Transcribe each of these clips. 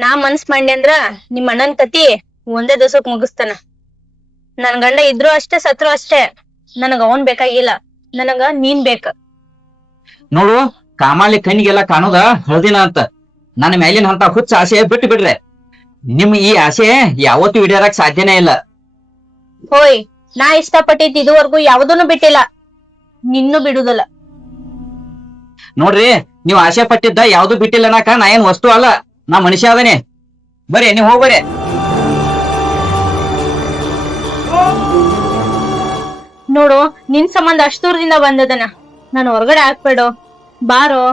ನಾ ಮನ್ಸ್ ಮಾಡಿ ಅಂದ್ರ ನಿಮ್ ಅಣ್ಣನ್ ಕತಿ ಒಂದೇ ದಿವಸಕ್ ಮುಗಿಸ್ತಾನ. ನನ್ ಗಂಡ ಇದ್ರು ಅಷ್ಟೇ ಸತ್ರು ಅಷ್ಟೇ, ನನಗ ಅವನ್ ಬೇಕಾಗಿಲ್ಲ, ನನಗ ನೀನ್ ಬೇಕ. ನೋಡು, ಕಾಮಾಲಿ ಕಣ್ಣಿಗೆಲ್ಲ ಕಾಣೋದ ಹಳದಿನ ಅಂತ. ನನ್ನ ಮೇಲಿನ ಅಂತ ಹುಚ್ಚ ಆಸೆ ಬಿಟ್ಟು ಬಿಡ್ರೆ. ನಿಮ್ ಈ ಆಸೆ ಯಾವತ್ತೂ ಈಡೇರಕ್ ಸಾಧ್ಯನೇ ಇಲ್ಲ. ಹೋಯ್, ನಾ ಇಷ್ಟಪಟ್ಟಿದ್ ಇದುವರೆಗೂ ಯಾವ್ದೂನು ಬಿಟ್ಟಿಲ್ಲ, ನಿನ್ನೂ ಬಿಡುದಿಲ್ಲ. ನೋಡ್ರಿ, ನೀವ್ ಆಸೆ ಪಟ್ಟಿದ್ದ ಯಾವ್ದು ಬಿಟ್ಟಿಲ್ಲ ನಾಕ ನಾ ಏನ್ ವಸ್ತು ಅಲ್ಲ, ನಾ ಮನುಷ್ಯ ಅದನೆ. ಬರ್ರಿ, ನೀವ್ ಹೋಗ್ಬರ್ರಿ. ನೋಡು, ನಿನ್ ಸಂಬಂಧ ಅಷ್ಟು ದೂರದಿಂದ ಬಂದದನ, ನಾನು ಹೊರಗಡೆ ಹಾಕ್ಬೇಡು, ಬಾರೋ.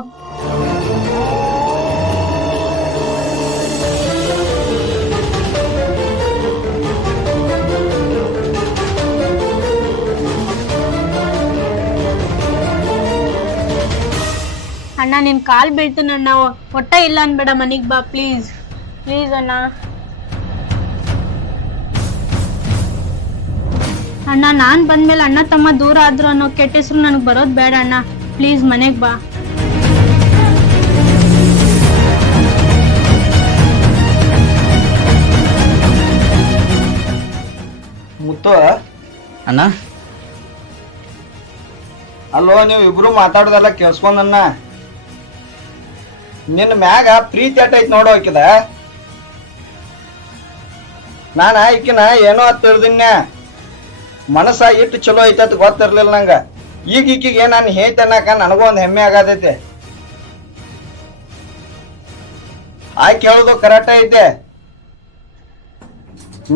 ಅಣ್ಣ, ನಿನ್ ಕಾಲ್ ಬೀಳ್ತೀನಣ್ಣ, ಒಟ್ಟ ಇಲ್ಲ ಅನ್ಬೇಡ, ಮನಿಗ್ ಬಾ ಪ್ಲೀಸ್ ಪ್ಲೀಸ್ ಅಣ್ಣ. ಅಣ್ಣ, ನಾನ್ ಬಂದ್ಮೇಲೆ ಅಣ್ಣ ತಮ್ಮ ದೂರ ಆದ್ರು ಅನ್ನೋ ಕೆಟ್ಟ ಹೆಸರು ನನಗ್ ಬರೋದ್ ಬೇಡ ಅಣ್ಣ, ಪ್ಲೀಸ್ ಮನೆಗ್ ಬಾ. ಮುತ್ತು, ಅಣ್ಣ, ಅಲ್ಲೋ ನೀವು ಇಬ್ರು ಮಾತಾಡೋದೆಲ್ಲ ಕೇಳಿಸ್ಕೊಂಡನ್ನ. ನಿನ್ನ ಮ್ಯಾಗ ಪ್ರೀತಿ ಅಟ್ಟೈತ್ ನೋಡೋ ಆಕಿದ. ನಾನ ಈಕಿನ ಏನೋ ಅಂತ ತಿಳಿದಿನ್ಯ, ಮನಸ್ಸ ಇಟ್ಟು ಚಲೋ ಐತತ್ ಗೊತ್ತಿರ್ಲಿಲ್ಲ ನಂಗ. ಈಗ ಈಕಿಗೆ ನಾನು ಹೇತನ್ನಕ ನನಗೂ ಒಂದು ಹೆಮ್ಮೆ ಆಗತೈತೆ. ಆಯ್ಕೆ ಹೇಳುದು ಕರೆಕ್ಟ್ ಐತೆ.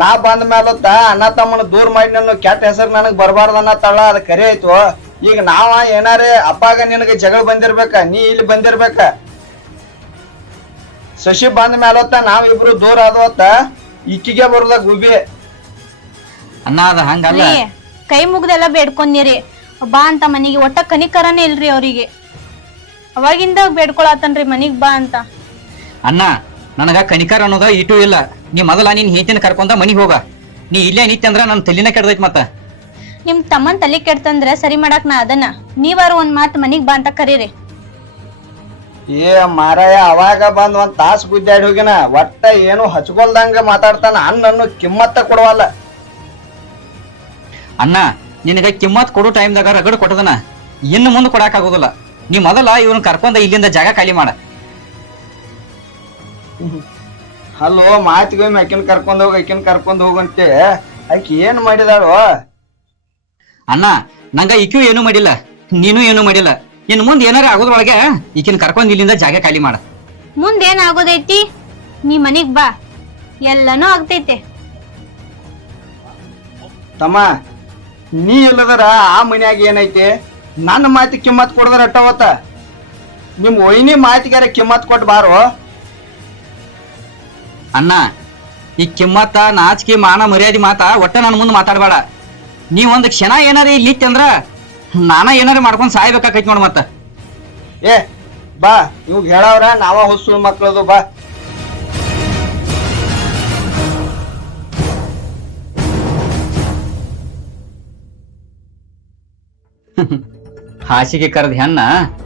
ನಾ ಬಂದ ಮೇಲತ್ತ ಅಣ್ಣ ತಮ್ಮನ ದೂರ ಮಾಡಿ ನನ್ನ ಕೆಟ್ಟ ಹೆಸರು ನನಗ್ ಬರಬಾರ್ದನ್ನ ತಳ, ಅದ್ ಕರೆ ಆಯ್ತು. ಈಗ ನಾವ ಏನಾರೇ ಅಪ್ಪಾಗ ನಿನಗೆ ಜಗಳ ಬಂದಿರ್ಬೇಕ, ನೀ ಇಲ್ಲಿ ಬಂದಿರ್ಬೇಕ. ಶಶಿ ಬಂದ ಮೇಲತ್ತ ನಾವಿಬ್ರು ದೂರ ಆದವತ್ತ ಇಕ್ಕಿಗೆ ಬರುದ ಗುಬಿ. ಅಣ್ಣ, ಅದ ಹಂಗಲ್ಲ. ಕೈ ಮುಗ್ದೆಲ್ಲ ಬೇಡ್ಕೊಂಡಿರಿ, ಬಾ ಅಂತ ಮನಿಗೆ. ಒಟ್ಟ ಕನಿಕರನೇ ಇಲ್ರಿ ಅವ್ರಿಗೆ, ಅವಾಗಿಂದ ಬೇಡ್ಕೊಳತನ್ರಿ ಮನಿಗ್ ಬಾ ಅಂತ. ಅಣ್ಣ, ನನಗ ಕನಿಕಾರ ಅನ್ನೋದ ಇಟೂ ಇಲ್ಲ. ನೀ ಮೊದಲ ನೀನ್ ಹೇತಿನ ಕರ್ಕೊಂಡ ಮನಿಗ್ ಹೋಗ. ನೀ ಇಲ್ಲೇ ನಿತ್ಯ ಅಂದ್ರ ನನ್ ತಲಿನ ಕೆಡ್ದೈತ್. ಮತ್ತ ನಿಮ್ ತಮ್ಮನ್ ತಲಿ ಕೆಡ್ತಂದ್ರೆ ಸರಿ ಮಾಡಾಕ್ ನಾ ಅದನ್ನ. ನೀವಾರು ಒಂದ್ ಮಾತ್ ಮನಿಗ್ ಬಾ ಅಂತ ಕರೀರಿ. ಏ ಮಾರಾಯ, ಅವಾಗ ಬಂದ್ ಒಂದ್ ತಾಸ್ ಗುದ್ದಾಡಿ ಹೋಗಿನ, ಒಟ್ಟ ಏನು ಹಚ್ಕೊಲ್ದಂಗ ಮಾತಾಡ್ತಾನ. ಅಣ್ಣನ್ನು ಕಿಮ್ಮತ್ತ ಕೊಡವಲ್ಲ. ಅಣ್ಣ, ನಿನಗ ಕಿಮ್ಮತ್ ಕೊಡೋ ಟೈಮ್ದಾಗ ರಗಡ್ ಕೊಟ್ಟದನ, ಇನ್ನು ಮುಂದೆ ಕೊಡಾಕ್ ಆಗೋದಿಲ್ಲ. ನೀ ಮೊದಲ ಇವ್ನ ಕರ್ಕೊಂಡ ಇಲ್ಲಿಂದ ಜಾಗ ಖಾಲಿ ಮಾಡ. ಅಲ್ಲೋ, ಮಾತಿಗೊಮ್ಮೆ ಆಕಿನ ಕರ್ಕೊಂಡ್ ಹೋಗ, ಆಕಿನ ಕರ್ಕೊಂಡ್ ಹೋಗಂತೆ. ಆಕಿ ಏನ್ ಮಾಡಿದಾಳು? ಅಣ್ಣ, ನಂಗ ಈಕ್ಯೂ ಏನು ಮಾಡಿಲ್ಲ, ನೀನು ಏನು ಮಾಡಿಲ್ಲ. ಇನ್ ಮುಂದೆ ಏನಾರ ಆಗೋದ್ರೊಳಗೆ ಈಕಿನ ಕರ್ಕೊಂಡ್ ಇಲ್ಲಿಂದ ಜಾಗ ಖಾಲಿ ಮಾಡ. ಮುಂದೇನ್ ಆಗೋದೈತಿ? ನೀ ಮನಿಗ್ ಬಾ, ಎಲ್ಲನೂ ಆಗ್ತೈತೆ. ತಮ್ಮ, ನೀ ಇಲ್ಲದರ ಆ ಮನ್ಯಾಗ ಏನೈತಿ? ನನ್ನ ಮಾತಿ ಕಿಮ್ಮತ್ ಕೊಡದ್ರ ಅಟ್ಟವತ್ತ. ನಿಮ್ ಒಯ್ನಿ ಮಾತಿಗಾರ ಕಿಮ್ಮತ್ ಕೊಟ್ಟು ಬಾರೋ. ಅಣ್ಣ, ಈ ಕಿಮ್ಮತ್ತ ನಾಚಿಕೆ ಮಾನ ಮರ್ಯಾದೆ ಮಾತಾ ಒಟ್ಟ ನನ್ನ ಮುಂದೆ ಮಾತಾಡ್ಬೇಡ. ನೀ ಒಂದ್ ಕ್ಷಣ ಏನಾರ ಇಲ್ಲಿ ಇತ್ತಂದ್ರ ನಾನ ಏನಾರ ಮಾಡ್ಕೊಂಡ್ ಸಾಯ್ಬೇಕಾಕೈತಿ ನೋಡ್. ಮತ್ತ ಏ ಬಾ, ಇವ್ ಹೇಳವ್ರ ನಾವ ಹುಸ್ಸು ಮಕ್ಳದು ಬಾ. ಹಾಸಿಗೆ ಕರೆದ ಹೆಣ್ಣ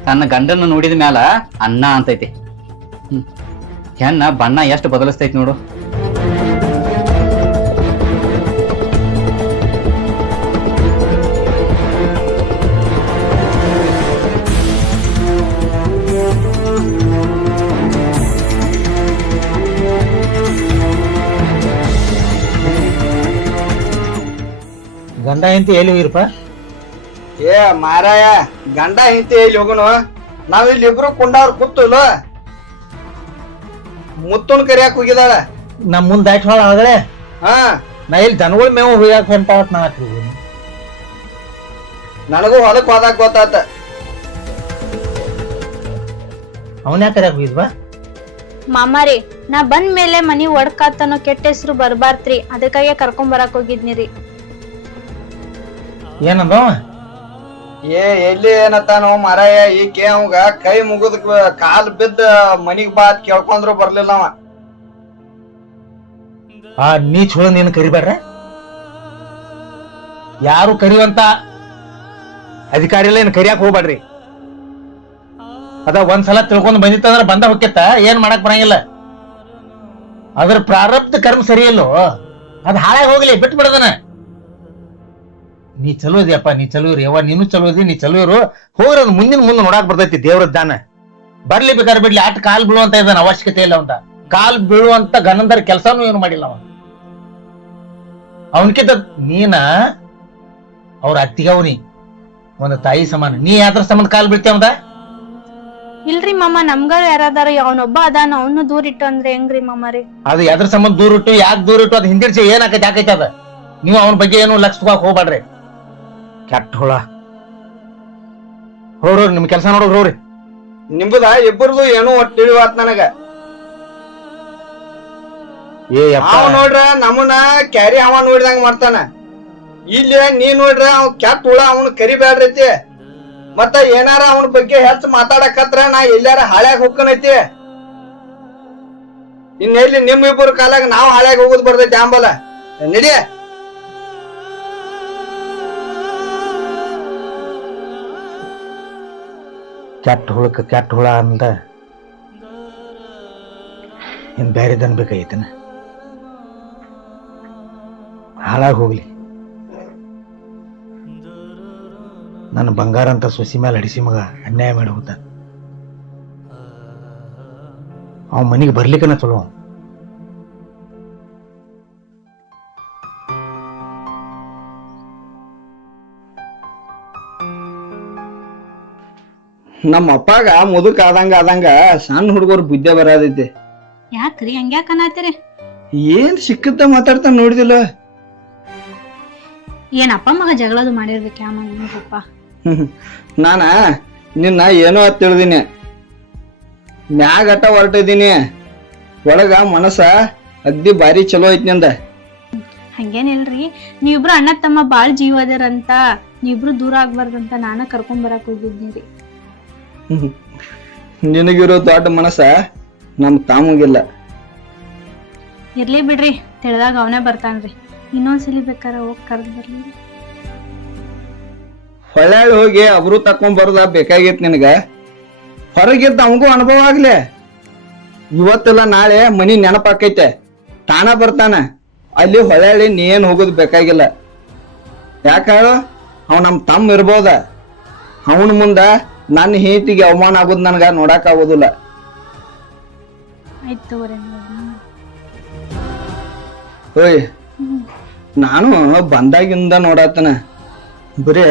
ತನ್ನ ಗಂಡನ ನೋಡಿದ ಮ್ಯಾಲ ಅನ್ನ ಅಂತೈತಿ. ಹೆಣ್ಣ ಬಣ್ಣ ಎಷ್ಟು ಬದಲಿಸ್ತೈತಿ ನೋಡು. ಗಂಡ ಹೆಂಡತಿ ಎಲ್ಲಿ ಹೋಗಿರಪ್ಪ? ಏ ಮಾರಾಯ, ಗಂಡ ಹಿಂತಿ ಎಲ್ಲಿ ಹೋಗುನು? ನಾವಿಲ್ಲಿ ಇಬ್ರು ಕುಂಡವ್ರ ಕೂತುಲು. ಮುತ್ತುನ್ ಕರಿಯಾಕ ಹೋಗಿದಾಳ. ನಮ್ಮ ಮುಂದೆ ದಾಟಿ ಹೊಳ ಆಗಳೆ. ಹಾ, ನಾ ಇಲ್ಲಿ ದನಗಳ ಮೇವು ಹೋಗ್ಯಾಕ ಹೊಂಟಾವತ್ ನಾ ಹಾಕ್ರಿ. ನನಗೂ ಹೊಲಕ್ ಹೋದಾಗ ಗೊತ್ತಾತ. ಅವನ್ ಯಾಕೆ ಕರಿಯಾಕ ಹೋಗಿದ್ವಾ? ಮಾಮಾರಿ, ನಾ ಬಂದ್ ಮೇಲೆ ಮನಿ ಒಡ್ಕಾತನೋ ಕೆಟ್ಟ ಹೆಸರು ಬರ್ಬಾರ್ದ್ರಿ, ಅದಕ್ಕಾಗೆ ಕರ್ಕೊಂಡ್ ಬರಾಕ್ ಹೋಗಿದ್ನಿರಿ. ಏನಂದವ? ಏ ಎಲ್ಲಿ ಏನತ್ತಾನೋ ಮಾರಾಯ, ಈಕೆ ಅವಂಗ ಕೈ ಮುಗಿದ ಕಾಲ್ ಬಿದ್ದ ಮನಿಗ್ ಬಾ ಅಂತ ಕೇಳ್ಕೊಂಡ್ರು ಬರ್ಲಿಲ್ಲ ಅವ. ಆ ನೀಚ್ ಹುಳ ನೀನು ಕರಿಬೇಡ್ರ. ಯಾರು ಕರಿಯುವಂತ ಅಧಿಕಾರಿ ಇಲ್ಲ, ಏನ್ ಕರಿಯಾಕ ಹೋಗ್ಬೇಡ್ರಿ. ಅದ ಒಂದ್ಸಲ ತಿಳ್ಕೊಂಡ್ ಬಂದಿತ್ತಂದ್ರ ಬಂದ ಹೊಕ್ಕೆತ್ತ, ಏನ್ ಮಾಡಕ್ ಬರಂಗಿಲ್ಲ. ಅದ್ರ ಪ್ರಾರಬ್ಧ ಕರ್ಮ ಸರಿ ಇಲ್ಲೋ, ಅದ್ ಹಾಳಾಗಿ ಹೋಗ್ಲಿ, ಬಿಟ್ಟು ಬಿಡದನ. ನೀ ಚಲೋ ಇದೆಯಪ್ಪ, ನೀ ಚಲೋ ಇರಿ ಯವ್ವ, ನೀನು ಚಲೋ ಇದಿ, ನೀ ಚಲೋ ಇರು. ಹೋಗ್ರಿ, ಅದು ಮುಂದಿನ ಮುಂದೆ ನೋಡಾಕ್ ಬರ್ತೈತಿ ದೇವ್ರದ್ ದಾನ. ಬರ್ಲಿ ಬೇಕಾದ್ರೆ ಬಿಡ್ಲಿ, ಆಟ ಕಾಲ್ ಬೀಳುವಂತ ಇದ್ದಾನ, ಅವಶ್ಯಕತೆ ಇಲ್ಲ ಅಂತ. ಕಾಲ್ ಬೀಳುವಂತ ಗನಂದರ ಕೆಲಸನೂ ಏನು ಮಾಡಿಲ್ಲ ಅವ. ಅವನ್ಕಿಂತ ನೀನ ಅವ್ರ ಅತ್ತಿಗೆ ಅವನಿ ಒಂದು ತಾಯಿ ಸಮಾನ. ನೀ ಯಾತ್ರ ಸಂಬಂಧ ಕಾಲ್ ಬೀಳ್ತೇವಂತ? ಇಲ್ರಿ ಮಾಮ, ನಮ್ಗಾರು ಯಾರಾದಾರ ಅವನೊಬ್ಬ ಅದಾನ, ಅವನು ದೂರ ಇಟ್ಟು ಅಂದ್ರೆ ಹೆಂಗ್ರಿ ಮಾಮಾರಿ? ಅದು ಎದ್ರ ಸಂಬಂಧ ದೂರ ಇಟ್ಟು, ಯಾಕೆ ದೂರ ಇಟ್ಟು, ಅದು ಹಿಂದಿರ್ಸಿ ಏನಾಕೈತಿ ಯಾಕೈತಿ ಅದ. ನೀವು ಅವನ ಬಗ್ಗೆ ಏನು ಲಕ್ಷ ತಗೋಕ್ ಹೋಗ್ಬೇಡ್ರಿ. ಕೆಟ್ಟ ಹುಳ. ಹೋಗ್ರಿ ನಿಮ್ ಕೆಲಸ ನೋಡ್ರಿ, ಹೋಗ್ರಿ. ನಿಂಬುದ ಇಬ್ಬರದು ಏನೋ ಒಟ್ಟು ತಿಳಿವಾತ್ ನನಗ. ಅವ ನೋಡ್ರ ನಮ್ಮನ್ನ ಕ್ಯಾರಿ ಅವ ನೋಡಿದಂಗ ಮಾಡ್ತಾನ. ಇಲ್ಲಿ ನೀ ನೋಡ್ರ ಅವ್ ಕೆಟ್ಟ ಹುಳ, ಅವನು ಕರಿಬ್ಯಾಡ್ರೈತಿ. ಮತ್ತ ಏನಾರ ಅವನ ಬಗ್ಗೆ ಹೆಚ್ಚು ಮಾತಾಡಕತ್ರ ನಾ ಎಲ್ಲಾರ ಹಾಳ್ಯಾಗ ಹೋಗ್ಕನೈತಿ. ಇನ್ನೆಲ್ಲಿ ನಿಮ್ ಇಬ್ಬರು ಕಾಲಾಗ ನಾವ್ ಹಾಳ್ಯಾಗ ಹೋಗೋದ್ ಬರ್ತೈತಿ ಆಂಬಲ. ನಡಿಯ. ಕೆಟ್ಟ ಹುಳಕ್ಕೆ ಕೆಟ್ಟ ಹುಳ ಅಂತ ಇನ್ ಬ್ಯಾರೆದನ್ ಬೇಕಾಗೈತನ? ಹಾಳಾಗಿ ಹೋಗ್ಲಿ. ನನ್ನ ಬಂಗಾರ ಅಂತ ಸೊಸಿ ಮೇಲೆ ಅಡಿಸಿ ಮಗ ಅನ್ಯಾಯ ಮಾಡಿ ಹೋದ. ಅವ ಮನೆಗೆ ಬರ್ಲಿಕ್ಕನ ಚಲೋ. ನಮ್ಮ ಅಪ್ಪಾಗ ಮುದುಕ ಆದಂಗ ಸಣ್ಣ ಹುಡುಗರು ಬುದ್ಧಿ ಬರೋದೈತಿ. ಯಾಕ್ರಿ ಹಂಗ್ಯಾಕ ಅನ್ನತ್ತೀರಿ? ಏನ್ ಸಿಕ್ಕತ್ತ ಮಾತಾಡ್ತಾನ ನೋಡಿದಿಲ್ಲ? ಏನ್ ಅಪ್ಪ ಮಗ ಜಗಳದು ಮಾಡಿರ್ಬೇಕು ಯಾಮಪ್ಪ. ನಾನ ನಿನ್ನ ಏನೋ ಅಂತ ತಿಳಿದೀನಿ, ಮ್ಯಾಗಟ ಹೊರಟಿದೀನಿ, ಒಳಗ ಮನಸ್ಸ ಅಗ್ದಿ ಬಾರಿ ಚಲೋ ಐತಿ ನಿಂದ. ಹಂಗೇನಿಲ್ರಿ, ನೀವಿಬ್ರು ಅಣ್ಣ ತಮ್ಮ ಬಾಳ್ ಜೀವ ಅದಾರಂತ, ನೀವಿಬ್ರು ದೂರ ಆಗ್ಬಾರ್ದಂತ ನಾನ ಕರ್ಕೊಂಡ್ ಬರಾಕ್ ಹೋಗಿದ್ನಿರಿ. ನಿನಗಿರೋ ದೊಡ್ಡ ಮನಸ್ಸ ನಮ್ ತಾಮಗಿಲ್ಲ. ಇರ್ಲಿ ಬಿಡ್ರಿ, ತಿಳಿದಾಗ ಅವನೇ ಬರ್ತಾನ್ರಿ. ಇನ್ನೊಂದ್ಸಲಿ ಬೇಕಾರ ಹೋಗ್ ಕರ್ದ್ ಬರ್ಲಿ. ಹೊಳ್ಯಾಳಿ ಹೋಗಿ ಅಬ್ರು ತಕೊಂಡ್ ಬರೋದ ಬೇಕಾಗೈತಿ ನಿನಗ. ಹೊರಗಿದ್ದ ಅವಂಗೂ ಅನುಭವ ಆಗ್ಲಿ. ಇವತ್ತೆಲ್ಲ ನಾಳೆ ಮನಿ ನೆನಪಾಕೈತೆ, ತಾನ ಬರ್ತಾನ. ಅಲ್ಲಿ ಹೊಳ್ಯಾಳಿ ನೀ ಏನ್ ಹೋಗೋದ್ ಬೇಕಾಗಿಲ್ಲ. ಯಾಕ ಹೇಳು, ಅವ್ ನಮ್ ತಮ್ಮ ಇರ್ಬೋದ. ಅವನ ಮುಂದ ನನ್ನ ಹೆಂಡತಿಗೆ ಅವಮಾನ ಆಗೋದ್ ನನ್ಗ ನೋಡಾಕ್ ಆಗೋದಿಲ್ಲ. ಆಯ್ತು ಓಯ್, ನಾನು ಬಂದಾಗಿಂದ ನೋಡಾತನ ಬರೇ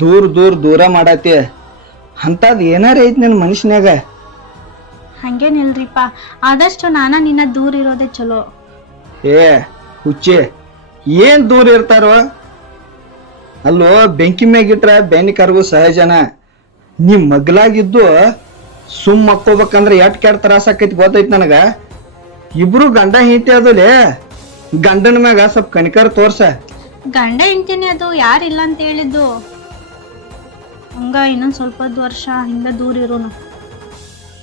ದೂರ ಮಾಡಾತಿ. ಅಂತದ್ ಏನಾರ ಐತಿ ನನ್ ಮನುಷ್ಯನ್ಯಾಗ? ಹಂಗೇನಿಲ್ರಿಪ್ಪ, ಆದಷ್ಟು ನಾನ ನಿನ್ನ ದೂರ ಇರೋದೇ ಚಲೋ. ಏ ಹುಚ್ಚಿ, ಏನ್ ದೂರ ಇರ್ತಾರೋ? ಅಲ್ಲೋ, ಬೆಂಕಿ ಮ್ಯಾಗಿಟ್ರ ಬೆನ್ನಿ ಕರ್ಗು ಸಹಜನ. ನೀ ಮಗ್ಲಾಗಿದ್ದು ಸುಮ್ ಮಕ್ಕೋಬೇಕಂದ್ರ ಎಟ್ ಕೆಟ್ಟ ತ್ರಾಸ ಆಕೈತಿ ಗೊತ್ತೈತಿ ನನಗ. ಇಬ್ರು ಗಂಡ ಹೆಂಡತಿ ಅದಲೇ, ಗಂಡನ ಮ್ಯಾಗ ಸ್ವಲ್ಪ ಕನಿಕರ ತೋರ್ಸ. ಗಂಡ ಹೆಂಡ್ತೀನಿ, ಅದು ಯಾರಿಲ್ಲ ಅಂತ ಹೇಳಿದ್ದು. ಹಂಗ ಇನ್ನೊಂದ್ ಸ್ವಲ್ಪ ವರ್ಷ ಹಿಂಗ ದೂರ ಇರೋನು.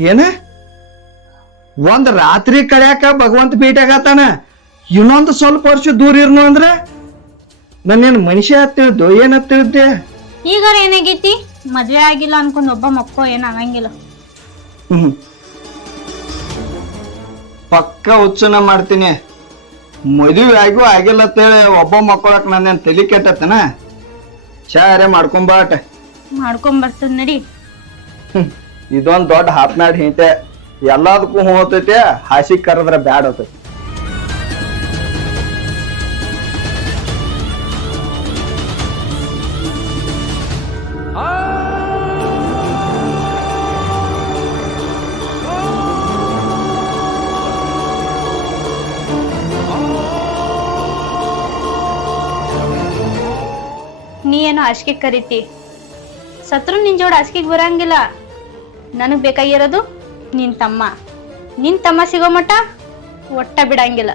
ಏನ ಒಂದ್ ರಾತ್ರಿ ಕಳ್ಯಾಕ ಭಗವಂತ ಭೇಟಿಯಾಗತಾನ, ಇನ್ನೊಂದು ಸ್ವಲ್ಪ ವರ್ಷ ದೂರ ಇರ್ನು ಅಂದ್ರ ನನ್ನೇನ್ ಮನುಷ್ಯ ಹತ್ತಿಳ್ದು ಏನ್ ಹತ್ತಿಳ್ದೆ? ಈಗಾರ ಏನಾಗೈತಿ? ಮದ್ವೆ ಆಗಿಲ್ಲ ಅನ್ಕೊಂಡ್ ಒಬ್ಬ ಮಕ್ಕೋ ಏನ್ ಆಗಂಗಿಲ್ಲ. ಪಕ್ಕ ಹುಚ್ಚನ ಮಾಡ್ತೀನಿ. ಮದುವೆ ಆಗಿಲ್ಲ ಅಂತೇಳಿ ಒಬ್ಬ ಮಕ್ಕಳಕ್ ನನ್ನೇನ್ ತಲಿ ಕೆಟ್ಟತನ? ಚಾರೆ ಮಾಡ್ಕೊಂಬಾಟ. ಮಾಡ್ಕೊಂಡ್ ಬರ್ತದ ನಡಿ. ಇದೊಂದ್ ದೊಡ್ಡ ಹಾಪ್ನಾಡ್ ಹಿಂತೆ, ಎಲ್ಲದಕ್ಕೂ ಹೋಗ್ತೈತೆ, ಹಾಸಿಗೆ ಕರೆದ್ರ ಬ್ಯಾಡ ಹೋಗ್ತೈತಿ. ನೀ ಏನೋ ಹಾಸಿಗೆ ಕರಿತಿ, ಸತ್ರು ನಿನ್ ಜೋಡ ಹಾಸಿಗೆಗೆ ಬರಂಗಿಲ್ಲ. ನನಗ್ ಬೇಕಾಗಿರೋದು ನಿನ್ ತಮ್ಮ ಸಿಗೋ ಮಟ್ಟ ಒಟ್ಟ ಬಿಡಂಗಿಲ್ಲ.